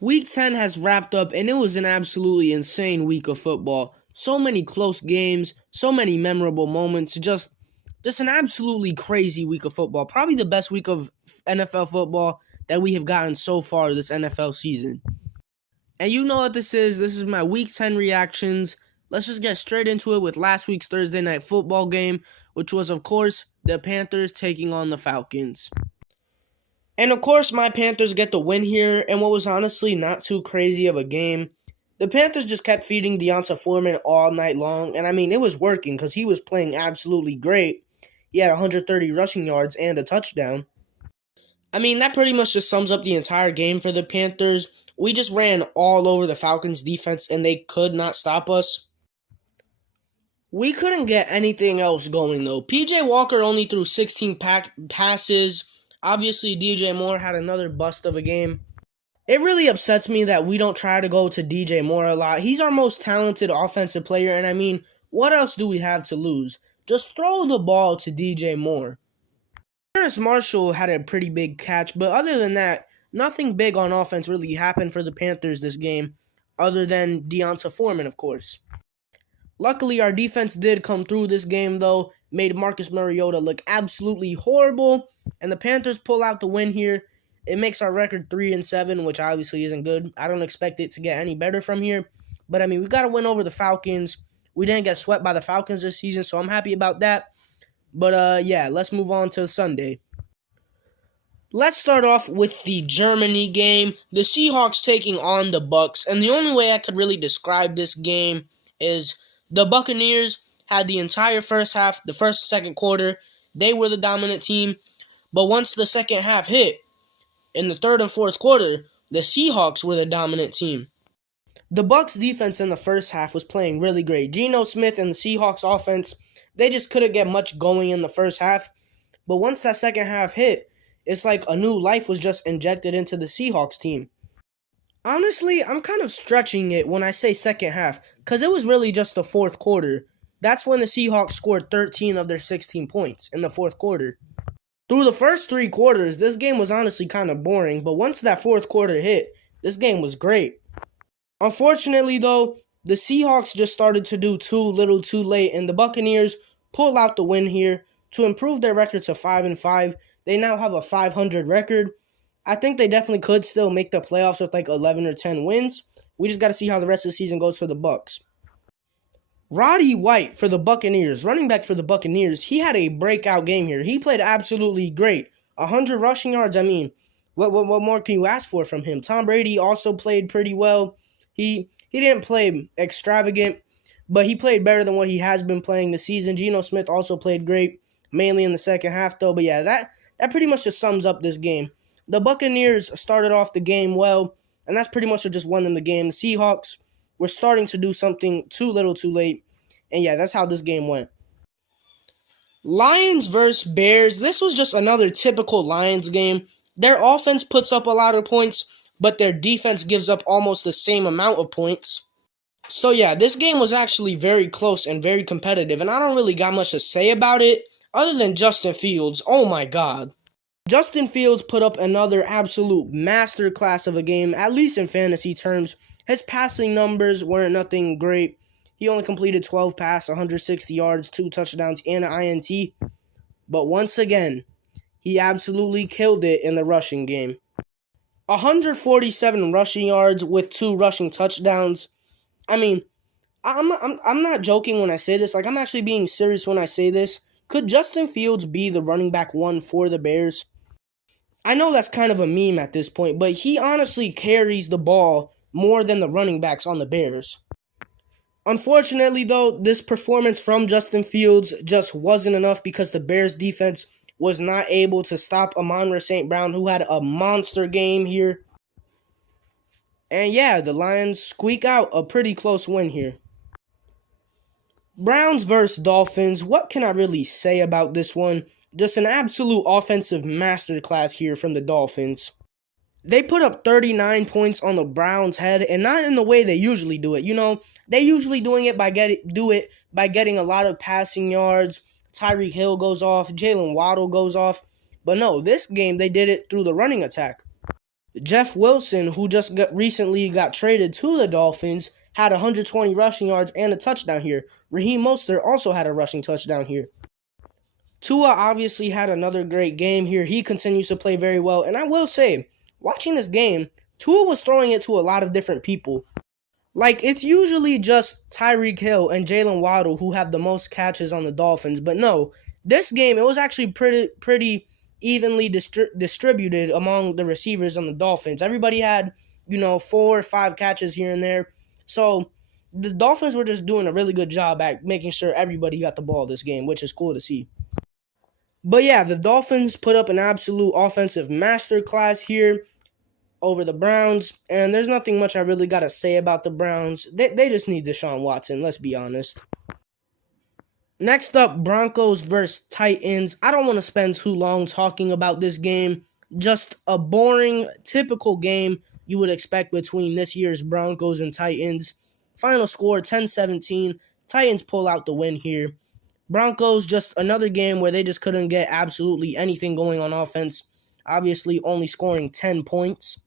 Week 10 has wrapped up, and it was an absolutely insane week of football. So many close games, so many memorable moments, just an absolutely crazy week of football. Probably the best week of NFL football that we have gotten so far this NFL season. And you know what this is. This is my week 10 reactions. Let's just get straight into it with last week's Thursday night football game, which was, of course, the Panthers taking on the Falcons. And of course, my Panthers get the win here, and what was honestly not too crazy of a game. The Panthers just kept feeding D'Onta Foreman all night long, and I mean, it was working because he was playing absolutely great. He had 130 rushing yards and a touchdown. I mean, that pretty much just sums up the entire game for the Panthers. We just ran all over the Falcons' defense, and they could not stop us. We couldn't get anything else going, though. P.J. Walker only threw 16 passes. Obviously, DJ Moore had another bust of a game. It really upsets me that we don't try to go to DJ Moore a lot. He's our most talented offensive player, and I mean, what else do we have to lose? Just throw the ball to DJ Moore. Terrace Marshall had a pretty big catch, but other than that, nothing big on offense really happened for the Panthers this game, other than D'Onta Foreman, of course. Luckily, our defense did come through this game, though, made Marcus Mariota look absolutely horrible, and the Panthers pull out the win here. It makes our record 3-7, which obviously isn't good. I don't expect it to get any better from here, but I mean, we got to win over the Falcons. We didn't get swept by the Falcons this season, so I'm happy about that. But yeah, let's move on to Sunday. Let's start off with the Germany game. The Seahawks taking on the Bucs, and the only way I could really describe this game is the Buccaneers had the entire first half, the first and second quarter. They were the dominant team. But once the second half hit, in the third and fourth quarter, the Seahawks were the dominant team. The Bucs defense in the first half was playing really great. Geno Smith and the Seahawks offense, they just couldn't get much going in the first half. But once that second half hit, it's like a new life was just injected into the Seahawks team. Honestly, I'm kind of stretching it when I say second half, because it was really just the fourth quarter. That's when the Seahawks scored 13 of their 16 points in the fourth quarter. Through the first three quarters, this game was honestly kind of boring, but once that fourth quarter hit, this game was great. Unfortunately, though, the Seahawks just started to do too little too late, and the Buccaneers pull out the win here to improve their record to 5-5. They now have a 500 record. I think they definitely could still make the playoffs with like 11 or 10 wins. We just got to see how the rest of the season goes for the Bucs. Roddy White for the Buccaneers, running back for the Buccaneers, he had a breakout game here. He played absolutely great. 100 rushing yards, I mean, what more can you ask for from him? Tom Brady also played pretty well. He didn't play extravagant, but he played better than what he has been playing this season. Geno Smith also played great, mainly in the second half, though. But yeah, that pretty much just sums up this game. The Buccaneers started off the game well, and that's pretty much what just won them the game. The Seahawks were starting to do something too little too late, and yeah, that's how this game went. Lions versus Bears. This was just another typical Lions game. Their offense puts up a lot of points, but their defense gives up almost the same amount of points. So yeah, this game was actually very close and very competitive, and I don't really got much to say about it other than Justin Fields. Oh my God. Justin Fields put up another absolute masterclass of a game, at least in fantasy terms. His passing numbers weren't nothing great. He only completed 12 passes, 160 yards, 2 touchdowns, and an INT. But once again, he absolutely killed it in the rushing game. 147 rushing yards with 2 rushing touchdowns. I mean, I'm not joking when I say this. Like, I'm actually being serious when I say this. Could Justin Fields be the running back 1 for the Bears? I know that's kind of a meme at this point, but he honestly carries the ball more than the running backs on the Bears. Unfortunately, though, this performance from Justin Fields just wasn't enough because the Bears defense was not able to stop Amon-Ra St. Brown, who had a monster game here. And yeah, the Lions squeak out a pretty close win here. Browns versus Dolphins. What can I really say about this one? Just an absolute offensive masterclass here from the Dolphins. They put up 39 points on the Browns' head, and not in the way they usually do it. You know, they usually doing it by getting a lot of passing yards. Tyreek Hill goes off, Jalen Waddle goes off. But no, this game they did it through the running attack. Jeff Wilson, who just recently got traded to the Dolphins, had 120 rushing yards and a touchdown here. Raheem Mostert also had a rushing touchdown here. Tua obviously had another great game here. He continues to play very well. And I will say, watching this game, Tua was throwing it to a lot of different people. Like, it's usually just Tyreek Hill and Jalen Waddle who have the most catches on the Dolphins. But no, this game, it was actually pretty evenly distributed among the receivers on the Dolphins. Everybody had, 4 or 5 catches here and there. So the Dolphins were just doing a really good job at making sure everybody got the ball this game, which is cool to see. But yeah, the Dolphins put up an absolute offensive masterclass here over the Browns, and there's nothing much I really got to say about the Browns. They just need Deshaun Watson, let's be honest. Next up, Broncos versus Titans. I don't want to spend too long talking about this game. Just a boring, typical game you would expect between this year's Broncos and Titans. Final score, 10-17. Titans pull out the win here. Broncos, just another game where they just couldn't get absolutely anything going on offense. Obviously, only scoring 10 points.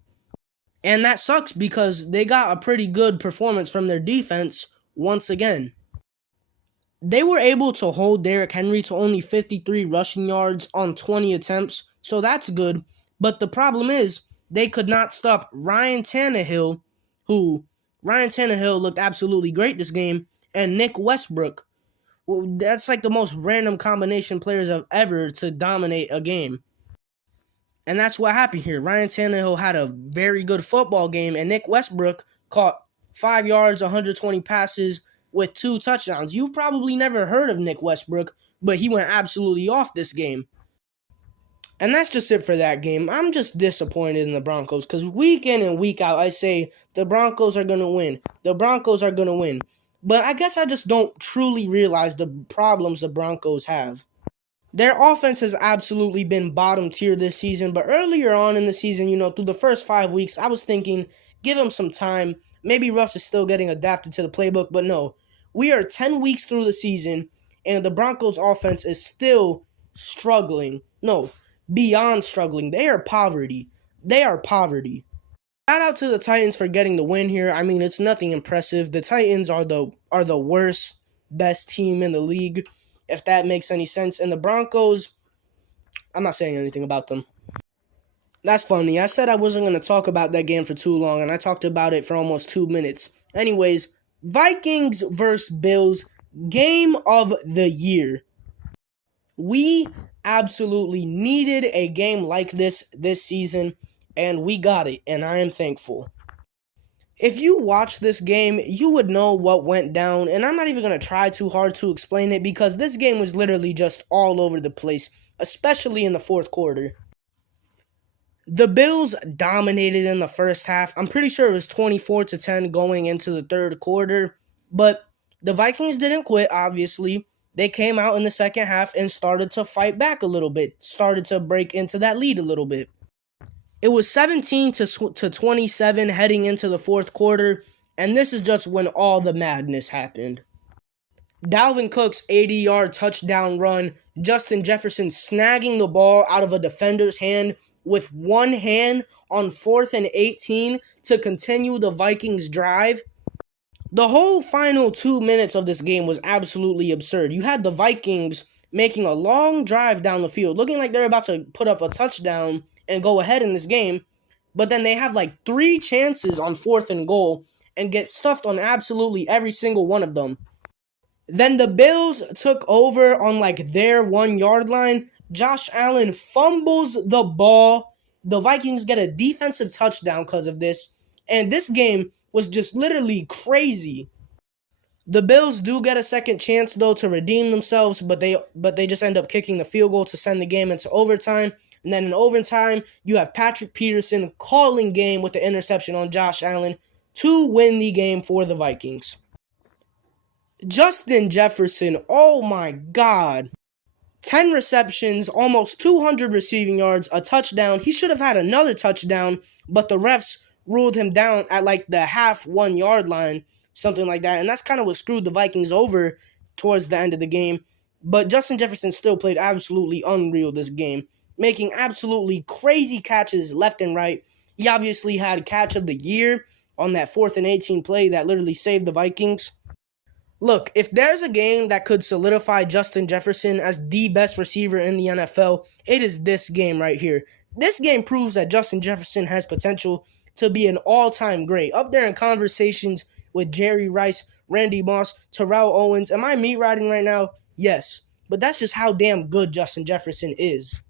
And that sucks because they got a pretty good performance from their defense once again. They were able to hold Derrick Henry to only 53 rushing yards on 20 attempts, so that's good. But the problem is, they could not stop Ryan Tannehill, who Ryan Tannehill looked absolutely great this game, and Nick Westbrook. Well, that's like the most random combination players have ever to dominate a game. And that's what happened here. Ryan Tannehill had a very good football game, and Nick Westbrook caught 5 yards, 120 passes with 2 touchdowns. You've probably never heard of Nick Westbrook, but he went absolutely off this game. And that's just it for that game. I'm just disappointed in the Broncos because week in and week out, I say the Broncos are going to win. The Broncos are going to win. But I guess I just don't truly realize the problems the Broncos have. Their offense has absolutely been bottom tier this season, but earlier on in the season, through the first 5 weeks, I was thinking, give them some time. Maybe Russ is still getting adapted to the playbook, but no. We are 10 weeks through the season, and the Broncos offense is still struggling. No, beyond struggling. They are poverty. They are poverty. Shout out to the Titans for getting the win here. I mean, it's nothing impressive. The Titans are the worst, best team in the league, if that makes any sense. And the Broncos, I'm not saying anything about them. That's funny. I said I wasn't going to talk about that game for too long, and I talked about it for almost 2 minutes. Anyways, Vikings versus Bills, game of the year. We absolutely needed a game like this season, and we got it, and I am thankful. If you watch this game, you would know what went down, and I'm not even going to try too hard to explain it because this game was literally just all over the place, especially in the fourth quarter. The Bills dominated in the first half. I'm pretty sure it was 24-10 going into the third quarter, but the Vikings didn't quit, obviously. They came out in the second half and started to fight back a little bit, started to break into that lead a little bit. It was 17-27 heading into the fourth quarter, and this is just when all the madness happened. Dalvin Cook's 80-yard touchdown run, Justin Jefferson snagging the ball out of a defender's hand with one hand on 4th and 18 to continue the Vikings' drive. The whole final 2 minutes of this game was absolutely absurd. You had the Vikings making a long drive down the field, looking like they're about to put up a touchdown and go ahead in this game, but then they have like 3 chances on 4th and goal and get stuffed on absolutely every single one of them. Then the Bills took over on like their 1-yard line. Josh Allen fumbles the ball. The Vikings get a defensive touchdown because of this, and this game was just literally crazy. The Bills do get a second chance though to redeem themselves, but they just end up kicking the field goal to send the game into overtime. And then in overtime, you have Patrick Peterson calling game with the interception on Josh Allen to win the game for the Vikings. Justin Jefferson, oh my God. 10 receptions, almost 200 receiving yards, a touchdown. He should have had another touchdown, but the refs ruled him down at like the half 1-yard line, something like that. And that's kind of what screwed the Vikings over towards the end of the game. But Justin Jefferson still played absolutely unreal this game, making absolutely crazy catches left and right. He obviously had catch of the year on that 4th and 18 play that literally saved the Vikings. Look, if there's a game that could solidify Justin Jefferson as the best receiver in the NFL, it is this game right here. This game proves that Justin Jefferson has potential to be an all-time great, up there in conversations with Jerry Rice, Randy Moss, Terrell Owens. Am I meat riding right now? Yes. But that's just how damn good Justin Jefferson is.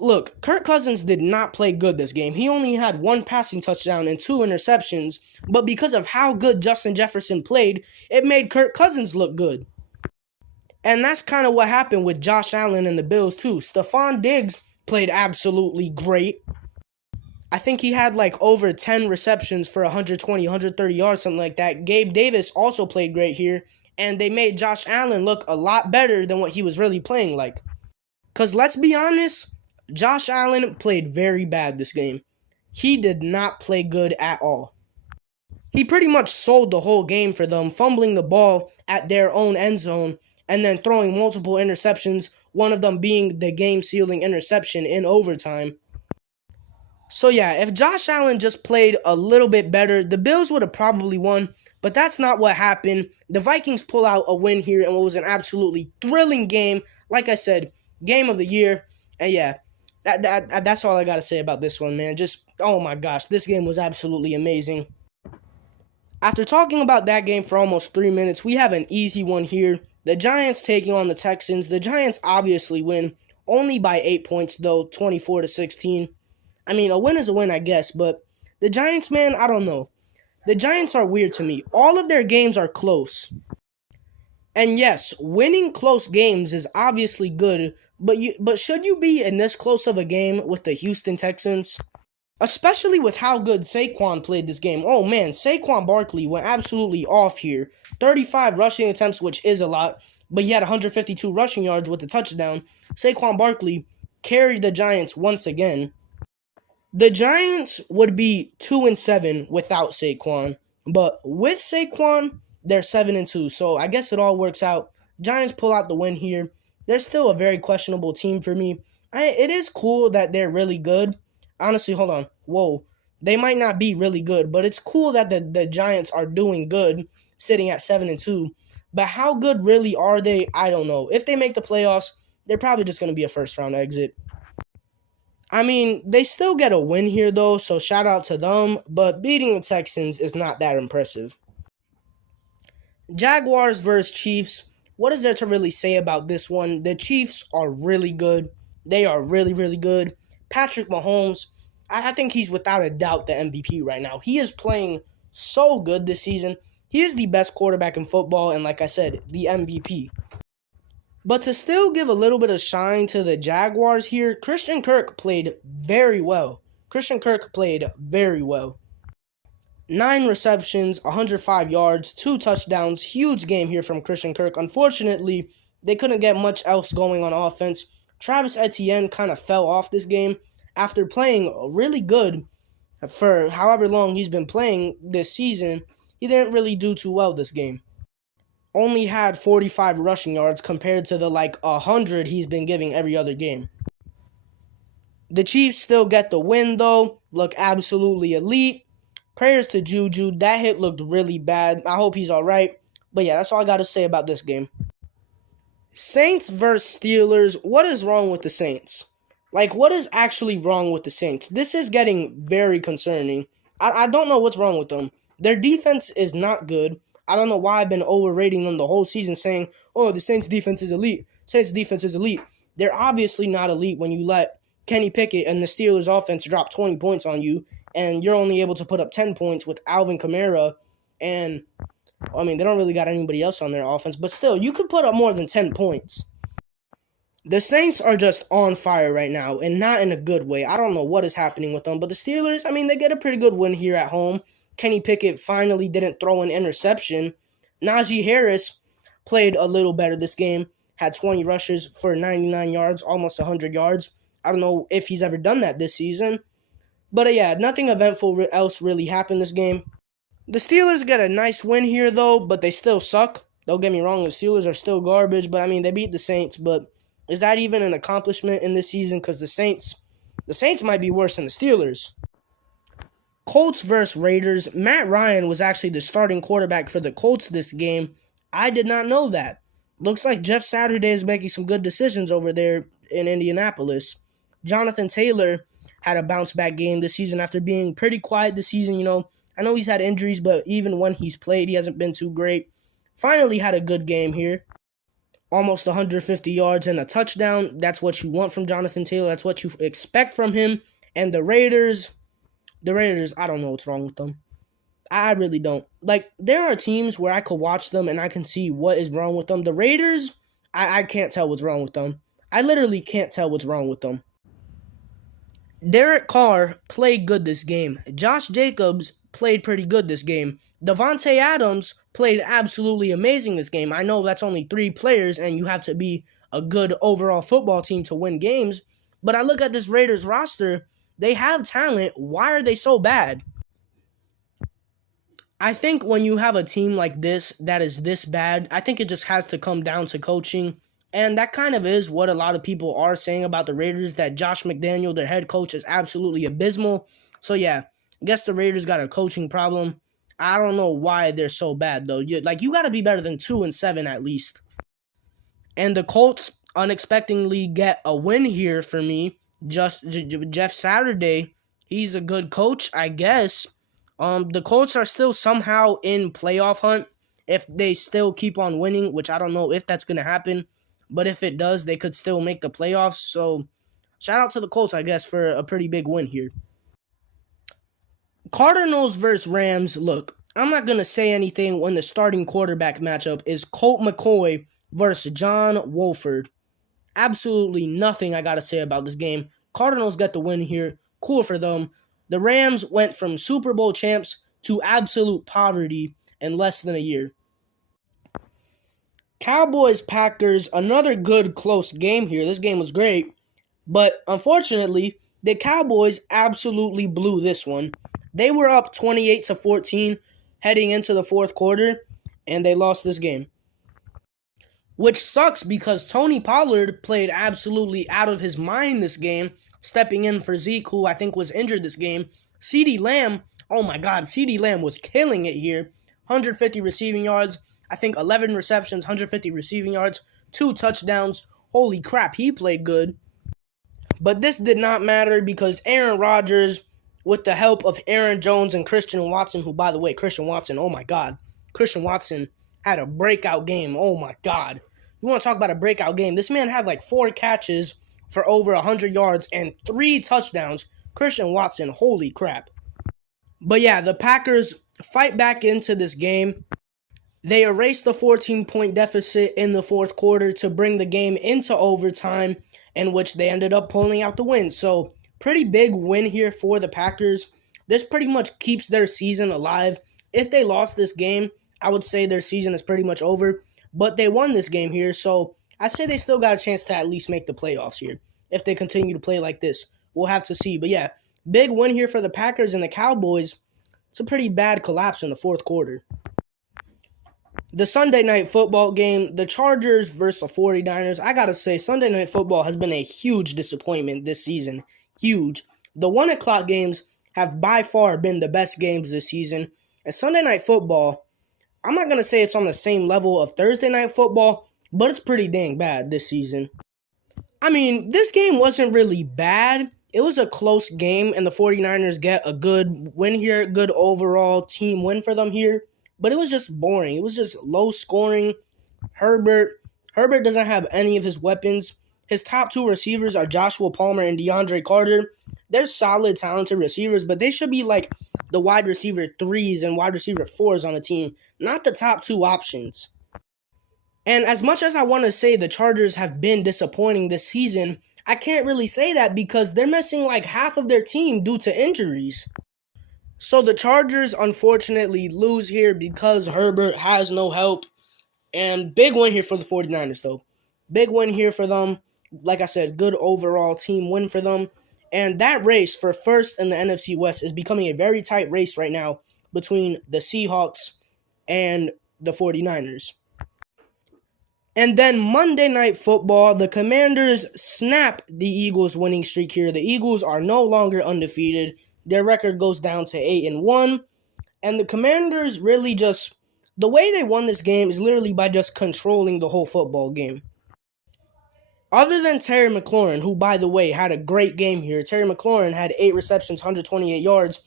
Look, Kirk Cousins did not play good this game. He only had 1 passing touchdown and 2 interceptions, but because of how good Justin Jefferson played, it made Kirk Cousins look good. And that's kind of what happened with Josh Allen and the Bills too. Stephon Diggs played absolutely great. I think he had like over 10 receptions for 120, 130 yards, something like that. Gabe Davis also played great here, and they made Josh Allen look a lot better than what he was really playing like. Because let's be honest, Josh Allen played very bad this game. He did not play good at all. He pretty much sold the whole game for them, fumbling the ball at their own end zone and then throwing multiple interceptions, one of them being the game-sealing interception in overtime. So yeah, if Josh Allen just played a little bit better, the Bills would have probably won, but that's not what happened. The Vikings pull out a win here in what was an absolutely thrilling game. Like I said, game of the year. And yeah, that's all I got to say about this one, man. Just, oh my gosh, this game was absolutely amazing. After talking about that game for almost 3 minutes, we have an easy one here. The Giants taking on the Texans. The Giants obviously win, only by 8 points though, 24-16. I mean, a win is a win, I guess, but the Giants, man, I don't know. The Giants are weird to me. All of their games are close. And yes, winning close games is obviously good, but should you be in this close of a game with the Houston Texans? Especially with how good Saquon played this game. Oh man, Saquon Barkley went absolutely off here. 35 rushing attempts, which is a lot, but he had 152 rushing yards with the touchdown. Saquon Barkley carried the Giants once again. The Giants would be 2-7 without Saquon, but with Saquon, they're 7-2. So I guess it all works out. Giants pull out the win here. They're still a very questionable team for me. It is cool that they're really good. Honestly, hold on. Whoa. They might not be really good, but it's cool that the Giants are doing good, sitting at 7-2. But how good really are they? I don't know. If they make the playoffs, they're probably just going to be a first-round exit. I mean, they still get a win here, though, so shout out to them. But beating the Texans is not that impressive. Jaguars versus Chiefs. What is there to really say about this one? The Chiefs are really good. They are really, really good. Patrick Mahomes, I think he's without a doubt the MVP right now. He is playing so good this season. He is the best quarterback in football, and like I said, the MVP. But to still give a little bit of shine to the Jaguars here, Christian Kirk played very well. 9 receptions, 105 yards, 2 touchdowns. Huge game here from Christian Kirk. Unfortunately, they couldn't get much else going on offense. Travis Etienne kind of fell off this game after playing really good for however long he's been playing this season. He didn't really do too well this game. Only had 45 rushing yards compared to the 100 he's been giving every other game. The Chiefs still get the win though. Look absolutely elite. Prayers to Juju. That hit looked really bad. I hope he's alright. But yeah, that's all I got to say about this game. Saints versus Steelers. What is wrong with the Saints? What is actually wrong with the Saints? This is getting very concerning. I don't know what's wrong with them. Their defense is not good. I don't know why I've been overrating them the whole season saying, oh, the Saints defense is elite. Saints defense is elite. They're obviously not elite when you let Kenny Pickett and the Steelers offense drop 20 points on you and you're only able to put up 10 points with Alvin Kamara and, I mean, they don't really got anybody else on their offense, but still, you could put up more than 10 points. The Saints are just on fire right now and not in a good way. I don't know what is happening with them, but the Steelers, I mean, they get a pretty good win here at home. Kenny Pickett finally didn't throw an interception. Najee Harris played a little better this game. Had 20 rushes for 99 yards, almost 100 yards. I don't know if he's ever done that this season. But yeah, nothing eventful else really happened this game. The Steelers get a nice win here though, but they still suck. Don't get me wrong, the Steelers are still garbage. But I mean, they beat the Saints. But is that even an accomplishment in this season? Because the Saints might be worse than the Steelers. Colts versus Raiders. Matt Ryan was actually the starting quarterback for the Colts this game. I did not know that. Looks like Jeff Saturday is making some good decisions over there in Indianapolis. Jonathan Taylor had a bounce back game this season after being pretty quiet this season. I know he's had injuries, but even when he's played, he hasn't been too great. Finally had a good game here. Almost 150 yards and a touchdown. That's what you want from Jonathan Taylor. That's what you expect from him. And the Raiders, I don't know what's wrong with them. I really don't. Like, there are teams where I could watch them and I can see what is wrong with them. The Raiders, I can't tell what's wrong with them. I literally can't tell what's wrong with them. Derek Carr played good this game. Josh Jacobs played pretty good this game. Davante Adams played absolutely amazing this game. I know that's only 3 players and you have to be a good overall football team to win games. But I look at this Raiders roster. They have talent. Why are they so bad? I think when you have a team like this that is this bad, I think it just has to come down to coaching. And that kind of is what a lot of people are saying about the Raiders, that Josh McDaniel, their head coach, is absolutely abysmal. So, yeah, I guess the Raiders got a coaching problem. I don't know why they're so bad, though. You got to be better than 2-7 at least. And the Colts unexpectedly get a win here for me. Just Jeff Saturday, he's a good coach, I guess. The Colts are still somehow in playoff hunt if they still keep on winning, which I don't know if that's going to happen. But if it does, they could still make the playoffs. So shout out to the Colts, I guess, for a pretty big win here. Cardinals versus Rams. Look, I'm not going to say anything when the starting quarterback matchup is Colt McCoy versus John Wolford. Absolutely nothing I got to say about this game. Cardinals got the win here. Cool for them. The Rams went from Super Bowl champs to absolute poverty in less than a year. Cowboys-Packers, another good close game here. This game was great. But unfortunately, the Cowboys absolutely blew this one. They were up 28-14 heading into the fourth quarter, and they lost this game. Which sucks because Tony Pollard played absolutely out of his mind this game, stepping in for Zeke, who I think was injured this game. CeeDee Lamb, oh my God, CeeDee Lamb was killing it here. 150 receiving yards, I think 11 receptions, 150 receiving yards, 2 touchdowns. Holy crap, he played good. But this did not matter because Aaron Rodgers, with the help of Aaron Jones and Christian Watson, who, by the way, Christian Watson, oh my God. Christian Watson had a breakout game, oh my God. You want to talk about a breakout game? This man had like 4 catches for over 100 yards and 3 touchdowns. Christian Watson, holy crap. But yeah, the Packers fight back into this game. They erased the 14-point deficit in the fourth quarter to bring the game into overtime, in which they ended up pulling out the win. So, pretty big win here for the Packers. This pretty much keeps their season alive. If they lost this game, I would say their season is pretty much over. But they won this game here, so I say they still got a chance to at least make the playoffs here. If they continue to play like this, we'll have to see. But yeah, big win here for the Packers and the Cowboys. It's a pretty bad collapse in the fourth quarter. The Sunday night football game, the Chargers versus the 49ers. I got to say, Sunday night football has been a huge disappointment this season. Huge. The 1 o'clock games have by far been the best games this season. And Sunday night football, I'm not going to say it's on the same level of Thursday night football, but it's pretty dang bad this season. I mean, this game wasn't really bad. It was a close game, and the 49ers get a good win here, good overall team win for them here. But it was just boring. It was just low scoring. Herbert doesn't have any of his weapons. His top 2 receivers are Joshua Palmer and DeAndre Carter. They're solid, talented receivers, but they should be like the wide receiver 3s and wide receiver 4s on the team, not the top 2 options. And as much as I want to say the Chargers have been disappointing this season, I can't really say that because they're missing like half of their team due to injuries. So the Chargers unfortunately lose here because Herbert has no help. And big win here for the 49ers though. Big win here for them. Like I said, good overall team win for them. And that race for first in the NFC West is becoming a very tight race right now between the Seahawks and the 49ers. And then Monday Night Football, the Commanders snap the Eagles' winning streak here. The Eagles are no longer undefeated. their record goes down to 8-1. And the Commanders really just, the way they won this game is literally by just controlling the whole football game. Other than Terry McLaurin, who, by the way, had a great game here. Terry McLaurin had 8 receptions, 128 yards.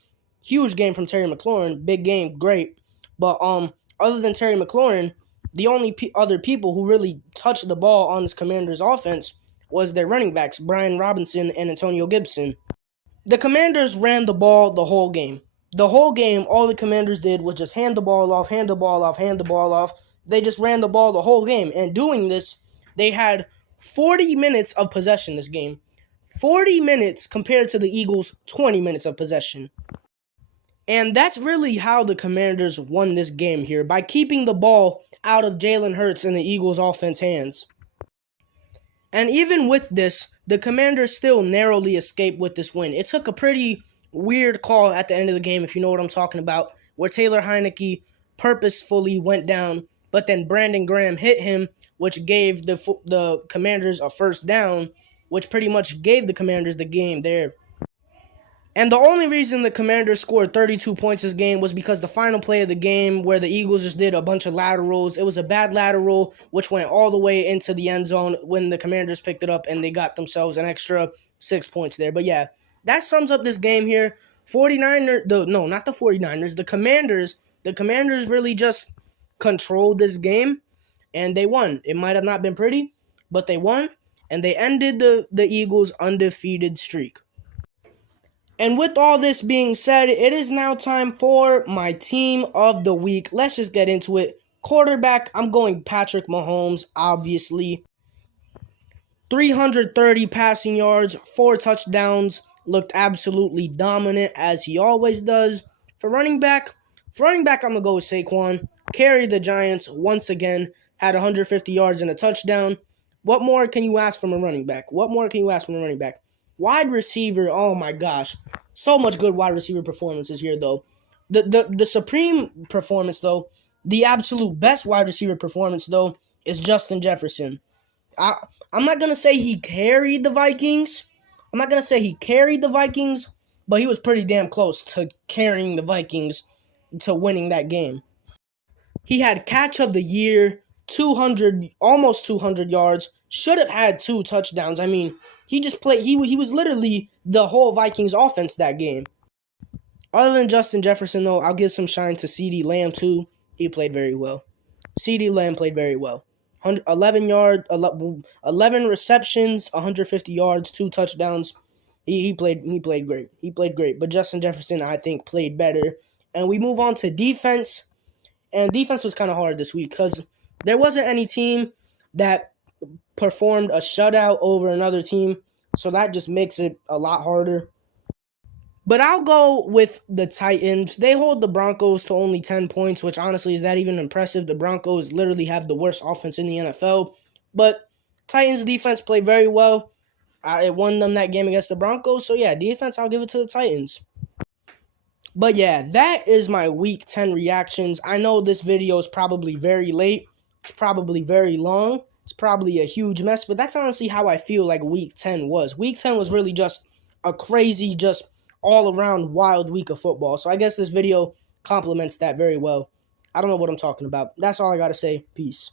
Huge game from Terry McLaurin. Big game, great. But other than Terry McLaurin, the only other people who really touched the ball on this Commanders offense was their running backs, Brian Robinson and Antonio Gibson. The Commanders ran the ball the whole game. The whole game, all the Commanders did was just hand the ball off, hand the ball off, hand the ball off. They just ran the ball the whole game. And doing this, they had 40 minutes of possession this game. 40 minutes compared to the Eagles' 20 minutes of possession. And that's really how the Commanders won this game here, by keeping the ball out of Jalen Hurts and the Eagles' offense hands. And even with this, the Commanders still narrowly escaped with this win. It took a pretty weird call at the end of the game, if you know what I'm talking about, where Taylor Heinicke purposefully went down, but then Brandon Graham hit him, which gave the Commanders a first down, which pretty much gave the Commanders the game there. And the only reason the Commanders scored 32 points this game was because the final play of the game, where the Eagles just did a bunch of laterals. It was a bad lateral, which went all the way into the end zone when the Commanders picked it up, and they got themselves an extra 6 points there. But yeah, that sums up this game here. Not the 49ers, the Commanders. The Commanders really just controlled this game, and they won. It might have not been pretty, but they won, and they ended the Eagles' undefeated streak. And with all this being said, it is now time for my team of the week. Let's just get into it. Quarterback, I'm going Patrick Mahomes, obviously. 330 passing yards, 4 touchdowns, looked absolutely dominant as he always does. For running back, I'm going to go with Saquon. Carried the Giants once again, had 150 yards and a touchdown. What more can you ask from a running back? Wide receiver, oh my gosh. So much good wide receiver performances here, though. The supreme performance, though, the absolute best wide receiver performance, though, is Justin Jefferson. I'm not going to say he carried the Vikings. But he was pretty damn close to carrying the Vikings to winning that game. He had catch of the year, almost 200 yards, should have had 2 touchdowns. I mean, he just played, he was literally the whole Vikings offense that game. Other than Justin Jefferson, though, I'll give some shine to CeeDee Lamb, too. He played very well. CeeDee Lamb played very well. 11 receptions, 150 yards, 2 touchdowns. He played great. But Justin Jefferson, I think, played better. And we move on to defense. And defense was kind of hard this week because there wasn't any team that performed a shutout over another team. So that just makes it a lot harder. But I'll go with the Titans. They hold the Broncos to only 10 points, which honestly is that even impressive. The Broncos literally have the worst offense in the NFL. But Titans defense played very well. It won them that game against the Broncos. So yeah, defense, I'll give it to the Titans. But yeah, that is my Week 10 reactions. I know this video is probably very late. It's probably very long. It's probably a huge mess. But that's honestly how I feel like Week 10 was. Week 10 was really just a crazy, just all-around wild week of football. So I guess this video complements that very well. I don't know what I'm talking about. That's all I got to say. Peace.